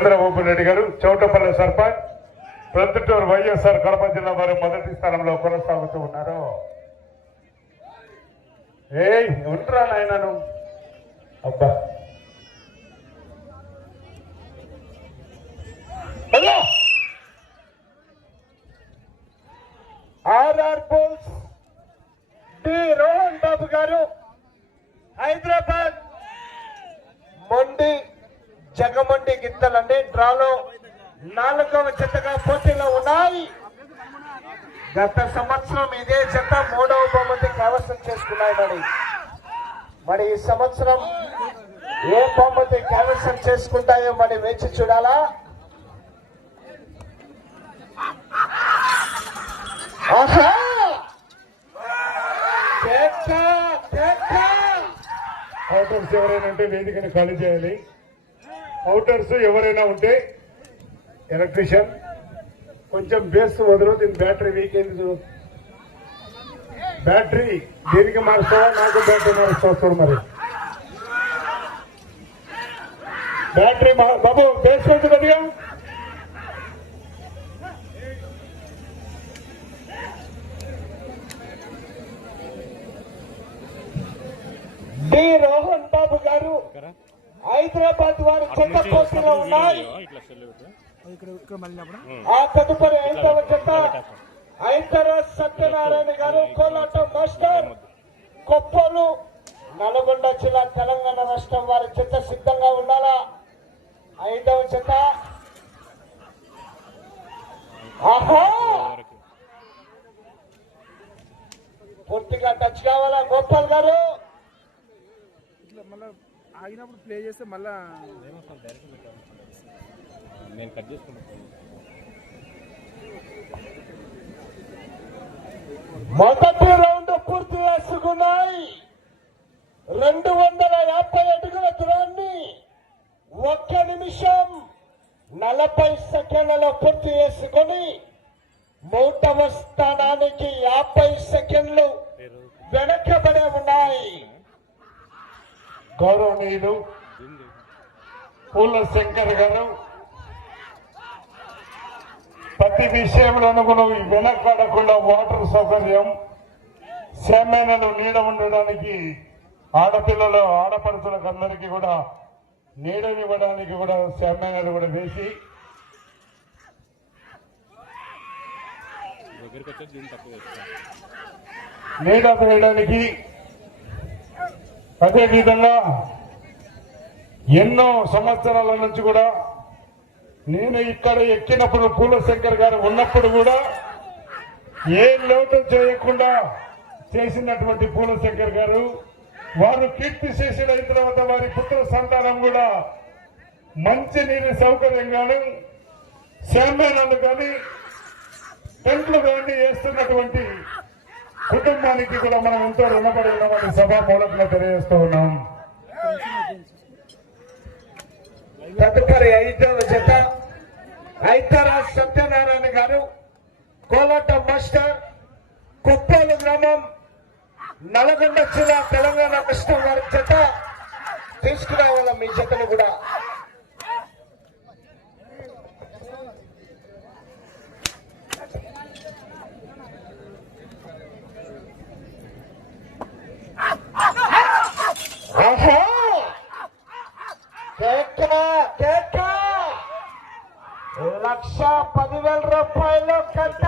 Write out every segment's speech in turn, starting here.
చంద్రబాబు రెడ్డి గారు చౌటపల్లి సర్పంచ్ ప్రొద్దుటూరు వైఎస్ఆర్ కడప జిల్లా వారు మొదటి స్థానంలో కొనసాగుతూ ఉన్నారు. ఉంటారా నాయనను అబ్బా RR bulls D Rohan Babu గారు హైదరాబాద్ మొండి జగమండి గిత్తలండి డ్రాలో 4వ జతగా పోటీలో ఉన్నాయి. గత సంవత్సరం ఇదే జత 3వ బహుమతి కైవసం చేసుకున్నాయి. మరి ఈ సంవత్సరం ఏ బహుమతి కైవసం చేసుకుంటాయో మరి వేచి చూడాలా. అవుటర్స్ ఎవరైనా ఉంటే వేదికను ఖాళీ చేయాలి. అవుటర్స్ ఎవరైనా ఉంటే ఎలక్ట్రీషియన్ కొంచెం బేస్ వదరు. దీని బ్యాటరీ వీక్ అయింది. బ్యాటరీ దీనికి మారుస్తావా నాకు బ్యాటరీ మారుస్తావా చూడు. మరి బ్యాటరీ బాబు బేస్ కొంచెం కొద్దిగా డి రోహన్ బాబు గారు హైదరాబాద్ వారి చెత్త పోస్టులో ఉన్నాయి. ఆ తదుపరి 5వ జత ఐతర సత్యనారాయణ గారు కోలాటం మాస్టర్ కొప్పలు నల్గొండ జిల్లా తెలంగాణ రాష్ట్రం వారి చెత్త సిద్ధంగా ఉండాలా. 5వ జత పూర్తిగా టచ్ కావాలా గోపాల్ గారు. మళ్ళీ ఆగినప్పుడు ప్లే చేస్తే మళ్ళా నేను కట్ చేసుకుంటా. మొదటి రౌండ్ పూర్తి చేసుకున్నాయి. 250 అడుగుల దూరాన్ని 1 నిమిషం 40 సెకండ్లలో పూర్తి చేసుకుని 3వ స్థానానికి 50 సెకండ్లు వెనకబడే ఉన్నాయి. గౌరవనీయులు పూల శంకర్ గారు ప్రతి విషయంలోనూ కూడా వెనకడకుండా వాటర్ సౌకర్యం సేమైనలు నీడ ఉండడానికి ఆడపిల్లలు ఆడపడుచులకు అందరికీ కూడా నీడనివ్వడానికి కూడా సేమైనలు కూడా వేసి నీడ వేయడానికి అదేవిధంగా ఎన్నో సంవత్సరాల నుంచి కూడా నేను ఇక్కడ ఎక్కినప్పుడు పూలశంకర్ గారు ఉన్నప్పుడు కూడా ఏ లోటు చేయకుండా చేసినటువంటి పూలశంకర్ గారు వారు కీర్తి చేసిన అయిన తర్వాత వారి పుత్ర సంతానం కూడా మంచి నీరు సౌకర్యం కానీ శామ్యానాలు కానీ టెంట్లు కానీ వేస్తున్నటువంటి కుటుంబానికి కూడా మనం ఎంతో రుణపడి ఉన్నామని సభా మూలకంగా తెలియజేస్తూ ఉన్నాం. తదుపరి 5వ జత ఐతరా సత్యనారాయణ గారు కోలాటం మాస్టర్ కుప్పలు గ్రామం నల్గొండ జిల్లా తెలంగాణ రాష్ట్రం వారి జత తీసుకురావాల. మీ జతను కూడా ₹1,10,000 కట్ట.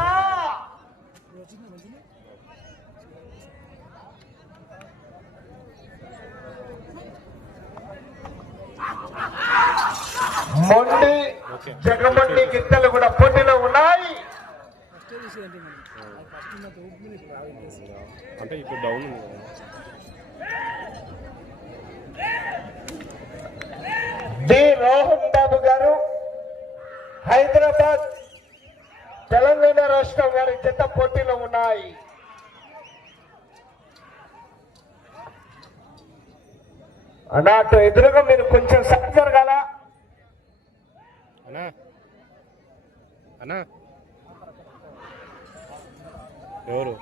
మొండి జగమండి గిత్తలు కూడా పోటీలో ఉన్నాయి. అంటే ఇప్పుడు డౌన్ డి రోహన్ బాబు గారు హైదరాబాద్ తెలంగాణ రాష్ట్రం వారి జత పోటీలో ఉన్నాయి. అన్నట్టు ఎదురుగా మీరు కొంచెం సరి జరగాల. ఎవరు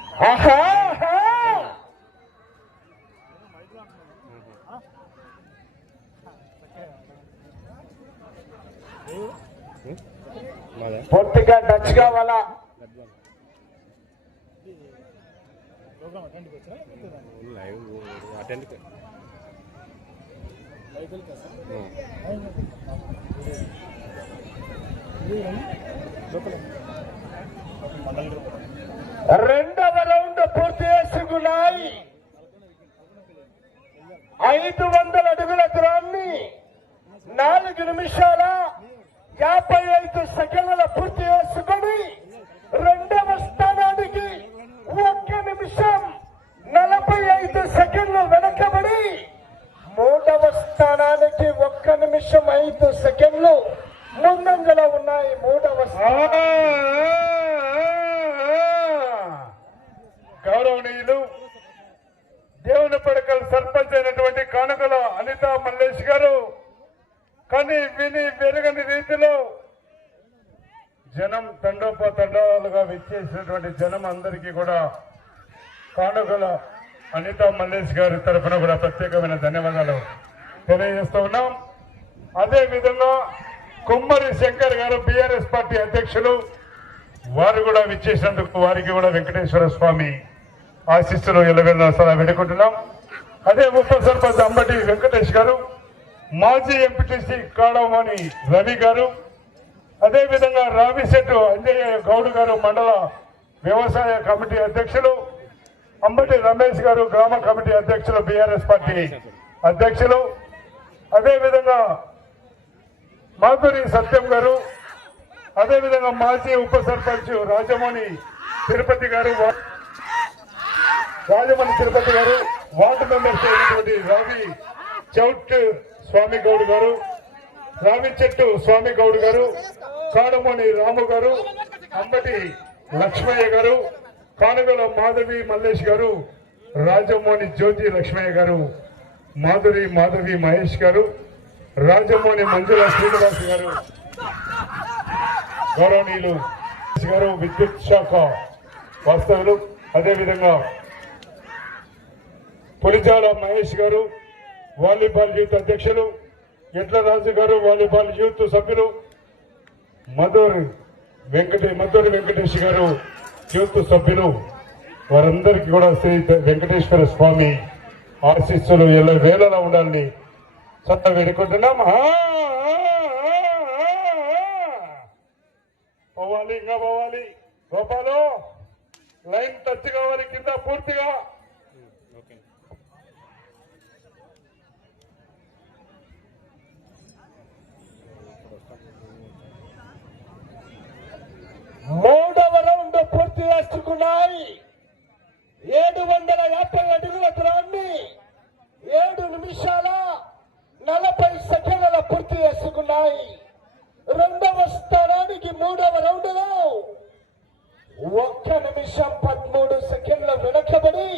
మాదా పూర్తిగా టచ్ కావాలా? లైవ్ అటెండ్ రెండవ రౌండ్ పూర్తి చేసుకున్నాయి. 500 అడుగుల దూరాన్ని 4 నిమిషాల 55 సెకండ్ల పూర్తి చేసుకుని రెండవ స్థానానికి 1 నిమిషం 45 సెకండ్లు వెనకబడి మూడవ స్థానానికి 1 నిమిషం 5 సెకండ్లు ముందంజలో ఉన్నాయి. మూడవ గౌరవనీయులు దేవుని పడకల్ సర్పంచ్ అయినటువంటి కానుకల అనిత మల్లేష్ గారు కానీ విని వెరగని రీతిలో జనం తండోపతండాలుగా విచ్చేసినటువంటి జనం అందరికీ కూడా కానుకల అనిత మల్లేష్ గారి తరఫున కూడా ప్రత్యేకమైన ధన్యవాదాలు తెలియజేస్తూ ఉన్నాం. అదే విధంగా కుమ్మరి శంకర్ గారు బీఆర్ఎస్ పార్టీ అధ్యక్షులు వారు కూడా విచ్చేసినందుకు వారికి కూడా వెంకటేశ్వర స్వామి ఆశీస్సులు ఎల్లవెల్లలా వేడుకుంటున్నాం. అదే ఉప సర్పంచ్ అంబటి వెంకటేష్ గారు, మాజీ ఎంపీటీసీ కాడమని రవి గారు, అదే విధంగా రావిశెట్టు అంజయ్య గౌడ్ గారు మండల వ్యవసాయ కమిటీ అధ్యక్షులు, అంబటి రమేష్ గారు గ్రామ కమిటీ అధ్యక్షులు బీఆర్ఎస్ పార్టీ అధ్యక్షులు, అదే విధంగా మాధురి సత్యం గారు, అదే విధంగా మాజీ ఉప సర్పంచ్ రాజమణి తిరుపతి గారు, వార్డు మెంబర్స్ అయినటువంటి రావి చౌట్ స్వామి గౌడ్ గారు, రావి చెట్టు స్వామి గౌడ్ గారు, కాడమణి రాము గారు, అంబటి లక్ష్మయ్య గారు, కానుగల మాధవి మల్లేష్ గారు, రాజమోని జ్యోతి లక్ష్మయ్య గారు, మాధవి మహేష్ గారు, రాజమోని మంజుల శ్రీనివాస్ గారు, గౌరవనీయులు గారు విద్యుత్ శాఖ వాస్తవులు, అదేవిధంగా పులిజాల మహేష్ గారు వాలీబాల్ యూత్ అధ్యక్షులు, ఎడ్ల రాజు గారు వాలీబాల్ యూత్ సభ్యులు, మధురి వెంకటేష్ గారు యూత్ సభ్యులు, వారందరికీ కూడా శ్రీ వెంకటేశ్వర స్వామి ఆశీస్సులు ఎలా వేళలా ఉండాలని సత్తా వేడుకుంటున్నాం. పోవాలి, ఇంకా పోవాలి. గోపాలు లైన్ టచ్ కావాలి కింద పూర్తిగా. ఓకే మూడవ రౌండ్ పూర్తి చేసుకున్నాయి. 750 అడుగుల దూరాన్ని 7 నిమిషాల 40 సెకండ్ల పూర్తి చేసుకున్నాయి. రెండవ స్థానానికి మూడవ రౌండ్ లో 1 నిమిషం 13 సెకండ్లు వెనకబడి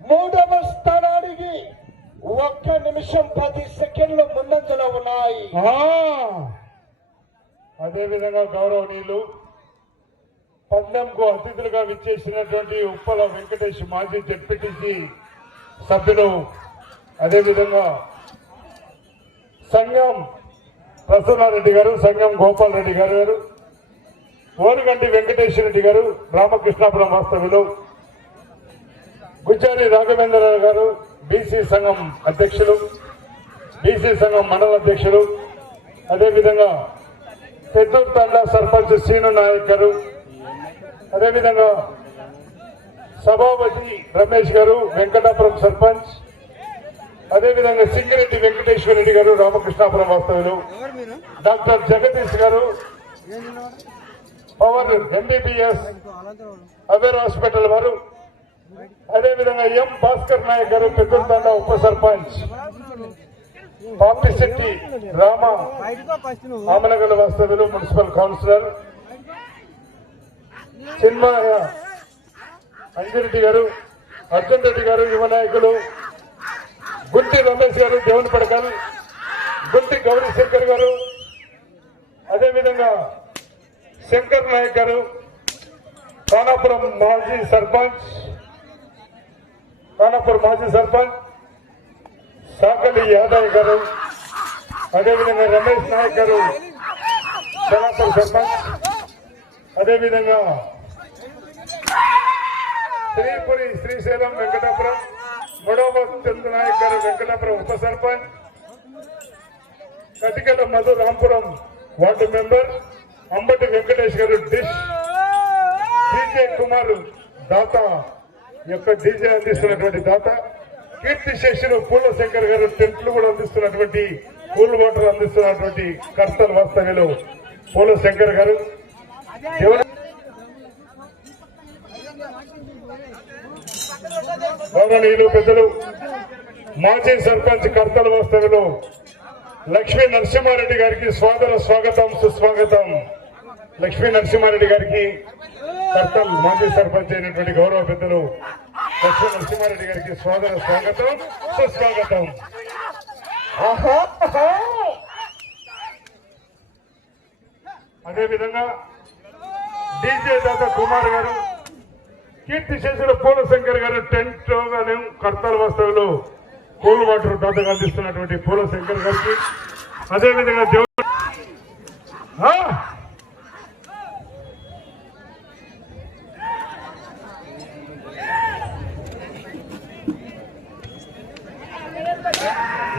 మూడవ స్థానానికి 1 నిమిషం 10 సెకండ్లు ముందంజలో ఉన్నాయి. అదేవిధంగా గౌరవనీయులు పందెంకు అతిథులుగా విచ్చేసినటువంటి ఉప్పల వెంకటేష్ మాజీ జడ్పీటీసీ సభ్యులు, అదేవిధంగా సంగం ప్రసన్నారెడ్డి గారు, సంగం గోపాల్ రెడ్డి గారు, ఓరుగంటి వెంకటేశ్వర రెడ్డి గారు రామకృష్ణాపురం వాస్తవ్యులు, గుజ్జారి రాఘవేంద్రరావు గారు బీసీ సంఘం అధ్యక్షులు, బీసీ సంఘం మండల అధ్యక్షులు, అదేవిధంగా పెద్దూరు తండా సర్పంచ్ సీను నాయక్ గారు, అదేవిధంగా సభాపతి రమేష్ గారు వెంకటాపురం సర్పంచ్, అదేవిధంగా సింగిరెడ్డి వెంకటేశ్వర రెడ్డి గారు రామకృష్ణాపురం వాస్తవ్యులు, డాక్టర్ జగదీష్ గారు పవర్ ఎంబీబీఎస్ అవేర్ హాస్పిటల్ వారు, అదేవిధంగా ఎం భాస్కర్ నాయక్ గారు పెద్దూరు తండా ఉప సర్పంచ్, పాపిశెట్టి రామ ఆమలగల వాస్తవ్యులు మున్సిపల్ కౌన్సిలర్, చిన్మయ అంజిరెడ్డి గారు, అర్జున్ రెడ్డి గారు యువ నాయకులు, గుంటి రమేష్ గారు దేవుని పడకల్, గుంటి గౌరీ శంకర్ గారు, అదేవిధంగా శంకర్ నాయక్ గారు ఖానాపురం మాజీ సర్పంచ్ సాకలి యాదవ్ గారు, అదేవిధంగా రమేష్ నాయక్ గారు శనాపూర్ సర్పంచ్, అదేవిధంగా శ్రీపురి శ్రీశైలం వెంకటాపురం, మూడవ చంద్రనాయక్ గారు వెంకటాపురం ఉప సర్పంచ్, కటికల మధు రాంపురం వార్డు మెంబర్, అంబటి వెంకటేష్ గారు డిష్, డీజే కుమార్ దాత యొక్క డీజే అందిస్తున్నటువంటి దాత, కీర్తి శేషులు పూలశంకర్ గారు టెంట్లు కూడా అందిస్తున్నటువంటి కూల్ వాటర్ అందిస్తున్నటువంటి కర్తల్ వాస్తవ్యులు పూలశంకర్ గారు, గౌరవనీయులు పెద్దలు మాజీ సర్పంచ్ కర్తల్ వాస్తవ్యులు లక్ష్మీ నరసింహారెడ్డి గారికి స్వాగత స్వాగతం సుస్వాగతం. లక్ష్మీ నరసింహారెడ్డి గారికి కర్తల్ మాజీ సర్పంచ్ అయినటువంటి గౌరవ పెద్దలు లక్ష్మీ నరసింహారెడ్డి గారికి స్వాగత స్వాగతం సుస్వాగతం. అదేవిధంగా డీజే దాదా కుమార్ గారు, కీర్తి శేషుల పూలశంకర్ గారు టెంట్ కర్తల్ వాస్తవులు కూల్ వాటర్ దాతగా అందిస్తున్నటువంటి పూలశంకర్ గారికి, అదేవిధంగా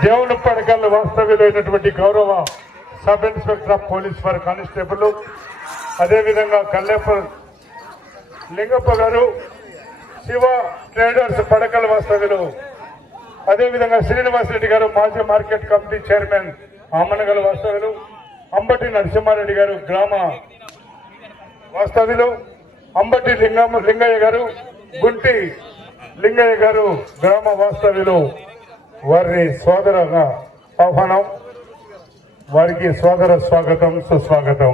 దేవుని పడకల్ వాస్తవ్యులైనటువంటి గౌరవ sub inspector of police for constable, అదేవిధంగా కల్లేపర్ లింగప్ప గారు శివ ట్రేడర్స్ పడకల్ వాస్తవ్యులు, అదేవిధంగా శ్రీనివాసరెడ్డి గారు మాజీ మార్కెట్ కమిటీ చైర్మన్ ఆమనగల వాస్తవ్యులు, అంబటి నరసింహారెడ్డి గారు గ్రామ వాస్తవ్యులు, అంబటి లింగయ్య గారు, గుంటి లింగయ్య గారు గ్రామ వాస్తవ్యులు, వారిని సోదరగా ఆహ్వానం, వారికి సోదర స్వాగతం సుస్వాగతం.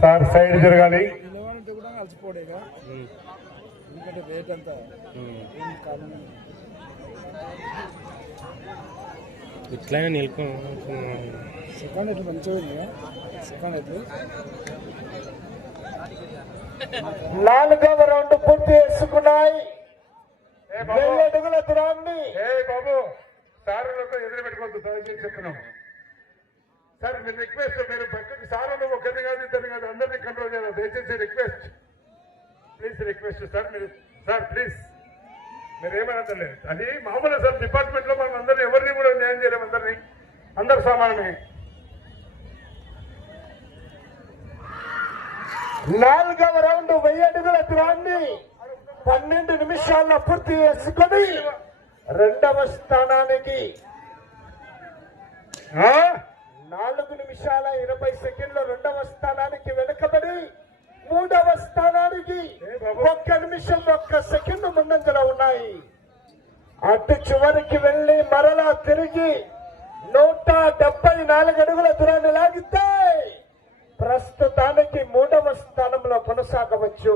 సార్ సైడ్ జరగాలి. ఇట్లనే నిలుపు సెకండ్ ఎట్లు మంచిగా సెకండ్ ఎట్లు 4వ రౌండ్ పూర్తి చేసుకున్నాయి. 1000 అడుగుల దూరాన్ని బాబు సారులతో ఎదురు పెట్టుకోవద్దు, దయచేసి చెప్తున్నాం సార్. మీరు రిక్వెస్ట్, మీరు పక్కకి సారులు ఒకరిని కాదు ఇద్దరిని కాదు అందరినీ కంట్రోల్ చేయాలి, దయచేసి రిక్వెస్ట్, ప్లీజ్ రిక్వెస్ట్ సార్. మీరు సార్ ప్లీజ్ మీరేమనలేదు, అది మామూలు సార్. డిపార్ట్మెంట్ లో మనం అందరినీ ఎవరిని కూడా న్యాయం చేయలేము, అందరు సమానమే. 4వ రౌండ్ 1000 అడుగుల దూరాన్ని 12 నిమిషాల్లో పూర్తి చేసుకుని 2వ స్థానానికి 4 నిమిషాల 20 సెకండ్లు 2వ స్థానానికి వెనుకబడి 3వ స్థానానికి 1 నిమిషం 1 సెకండ్ ముందంజలో ఉన్నాయి. అటు చివరికి వెళ్లి మరలా తిరిగి 174 అడుగుల దూరాన్ని లాగితే ప్రస్తుతానికి 3వ స్థానంలో కొనసాగవచ్చు.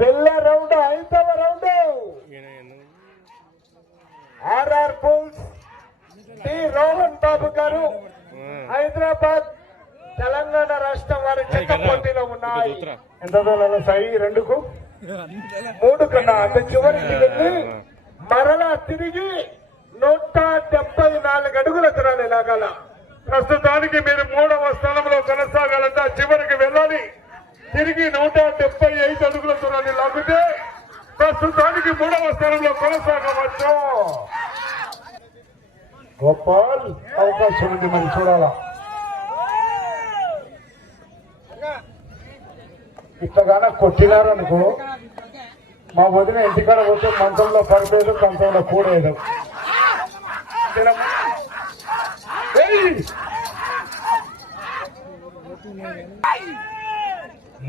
వెళ్ళే రౌండ్ 5వ round RR Bulls T Rohan Babu గారు హైదరాబాద్ తెలంగాణ రాష్ట్రం వారి చెత్త పోటీలో ఉన్నాయి. ఎంత దూరాలు సాయి? 2కు 3 కన్నా అటు చివరికి వెళ్ళి మరలా తిరిగి 174 అడుగుల దూరాన్ని లాగాల. ప్రస్తుతానికి మీరు 3వ స్థానంలో కొనసాగాలంటే చివరికి వెళ్ళాలి. తిరిగి 175 అడుగుల దూరాన్ని లాగితే ప్రస్తుతానికి 3వ స్థానంలో కొనసాగవచ్చు. గోపాల్ అవకాశం ఉంది, మరి చూడాలా. ఇట్లాగానే కొట్టినారనుకో, మా వదిన ఇంటికాడ పోతే మంచంలో పడిపోయేది, కంచంలో కూడేది.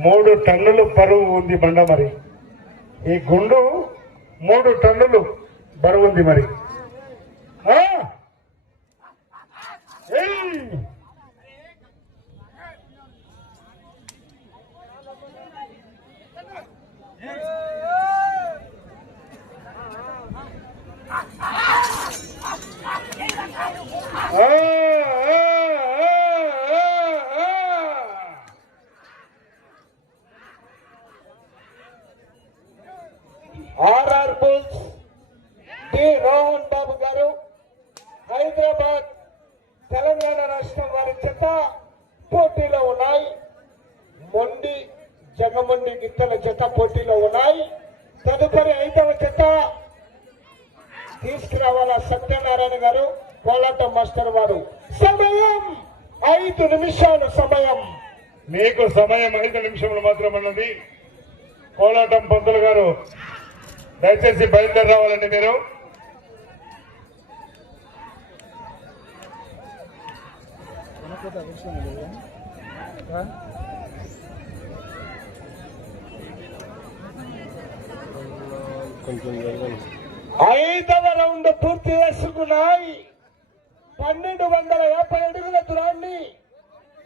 3 టన్నులు బరువు ఉంది బండ. మరి ఈ గుండు 3 టన్నులు బరువు ఉంది. మరి RR Bulls T Rohan Babu గారు హైదరాబాద్ తెలంగాణ రాష్ట్రం వారి చేత పోటీలో ఉన్నాయి. మొండి జగమొండి గిత్తల జత పోటీలో ఉన్నాయి. తదుపరి 5వ జత తీసుకురావాల సత్యనారాయణ గారు, కోలాటం మాస్టర్ వారు. సమయం 5 నిమిషాలు. సమయం మీకు సమయం 5 నిమిషములు మాత్రం ఉన్నది. కోలాటం పంతులు గారు దయచేసి బయలుదేరి రావాలండి. మీరు కొనకపోతే అవసరం లేదు. కొంచెం జరగండి. 5వ రౌండ్ పూర్తి చేసుకున్నాయి. 1250 అడుగుల దూరాన్ని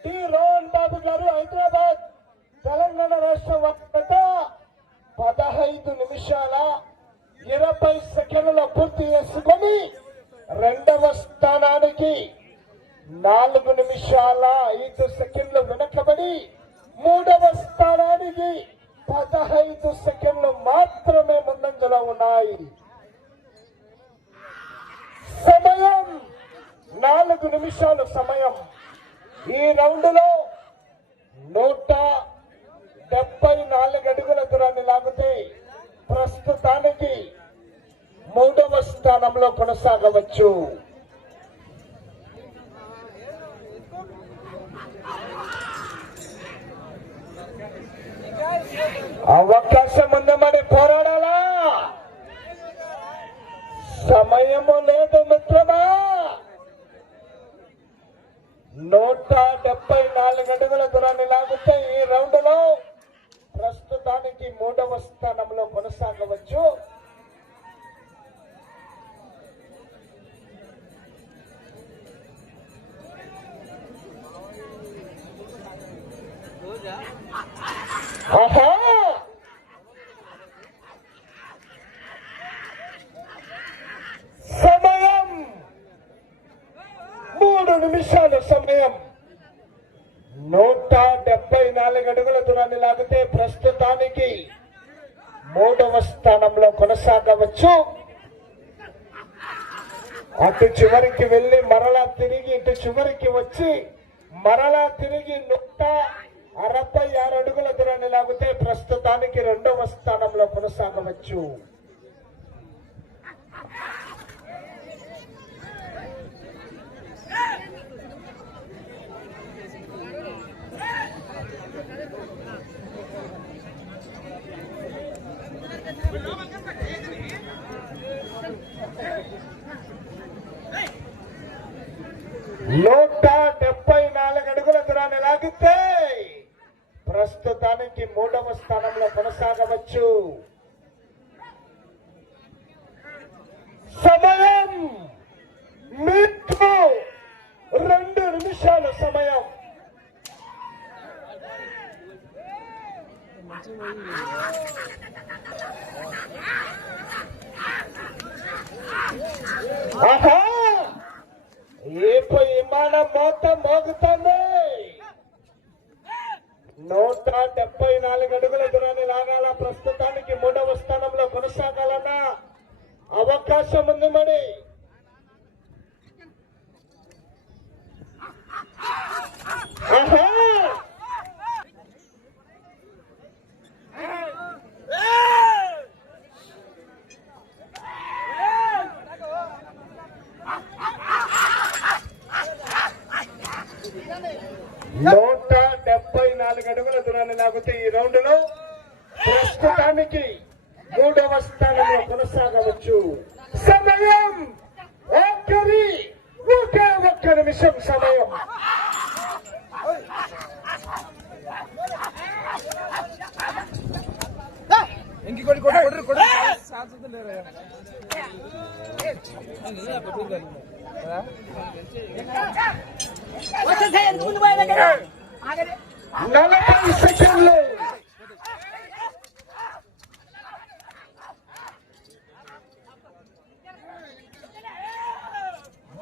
టి రోహన్ బాబు గారు హైదరాబాద్ తెలంగాణ రాష్ట్ర వద్ద 15 నిమిషాల 20 సెకండ్ల పూర్తి చేసుకొని 2వ స్థానానికి 4 నిమిషాల 5 సెకండ్లు వెనకబడి 3వ స్థానానికి 15 సెకండ్లు మాత్రమే ముందంజలో ఉన్నాయి. సమయం 4 నిమిషాలు. సమయం ఈ రౌండ్ లో 174 అడుగుల దూరాన్ని లాగితే ప్రస్తుతానికి 3వ స్థానంలో కొనసాగవచ్చు. అవకాశం ఉంది, మరి పోరాడాలా? సమయము లేదు మిత్రమా. 174 అడుగుల దూరాన్ని లాగితే ఈ రౌండ్ లో ప్రస్తుతానికి 3వ స్థానంలో కొనసాగవచ్చు. ఆహా, సమయం 3 నిమిషాలు. సమయం 174 అడుగుల దూరాన్ని లాగితే ప్రస్తుతానికి 3వ స్థానంలో కొనసాగవచ్చు. అటు చివరికి వెళ్లి మరలా తిరిగి ఇటు చివరికి వచ్చి మరలా తిరిగి 166 అడుగుల దూరాన్ని లాగితే ప్రస్తుతానికి 2వ స్థానంలో కొనసాగవచ్చు. నూట 74 అడుగుల దూరాన్ని లాగితే ప్రస్తుతానికి 3వ స్థానంలో కొనసాగవచ్చు. సమయం మీకు 2 నిమిషాలు. సమయం ఆహా, ఏపు విమానం మొత్తం మోగుతుంది. 174 అడుగుల దూరాన్ని లాగాల. ప్రస్తుతానికి 3వ స్థానంలో కొనసాగాలన్న అవకాశం ఉంది. మరి ఆహా, నూట 74 అడుగుల దూరాన్ని లాగితే ఈ రౌండ్ లో ప్రస్తుతానికి 3వ స్థానంలో కొనసాగవచ్చు. సమయం ఒకే 1 నిమిషం. సమయం ఇంకొకటి కొడు కొడు సాధ్యత లేరా? 40 సెకండ్లు.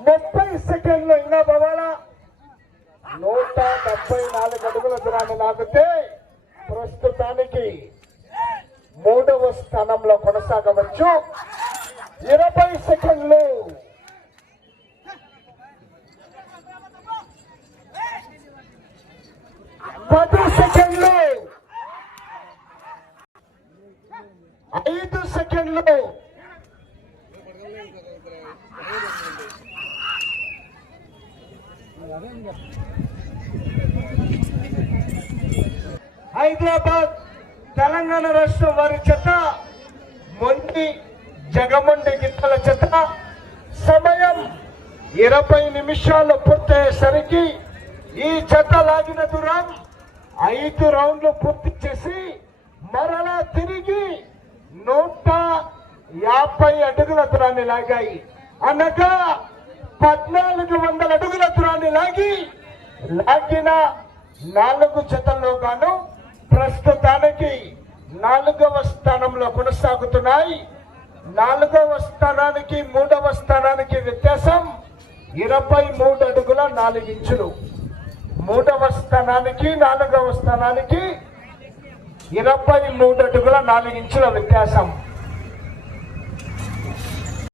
30 సెకండ్లు ఇంకా పోవాలా. 174 అడుగుల దూరాన్ని లాగితే ప్రస్తుతానికి 3వ స్థానంలో కొనసాగవచ్చు. 20 సెకండ్లు. 10 సెకండ్లు, 5 సెకండ్లు, 5 హైదరాబాద్ తెలంగాణ రాష్ట్రం వారి చెత్త మొండి జగమండి గిత్తల చెత్త సమయం 20 నిమిషాలు పూర్తయ్యేసరికి ఈ చెత్త లాగిన దూరం 5 రౌండ్లు పూర్తి చేసి మరలా తిరిగి 150 అడుగుల దూరాన్ని లాగాయి. అనగా 1400 అడుగుల దూరాన్ని లాగిన 4 జతల్లో గాను ప్రస్తుతానికి 4వ స్థానంలో కొనసాగుతున్నాయి. 4వ స్థానానికి 3వ స్థానానికి వ్యత్యాసం 23 అడుగుల 4 ఇంచులు. 3వ స్థానానికి 4వ స్థానానికి 23 అడుగుల 4 ఇంచుల వ్యత్యాసం.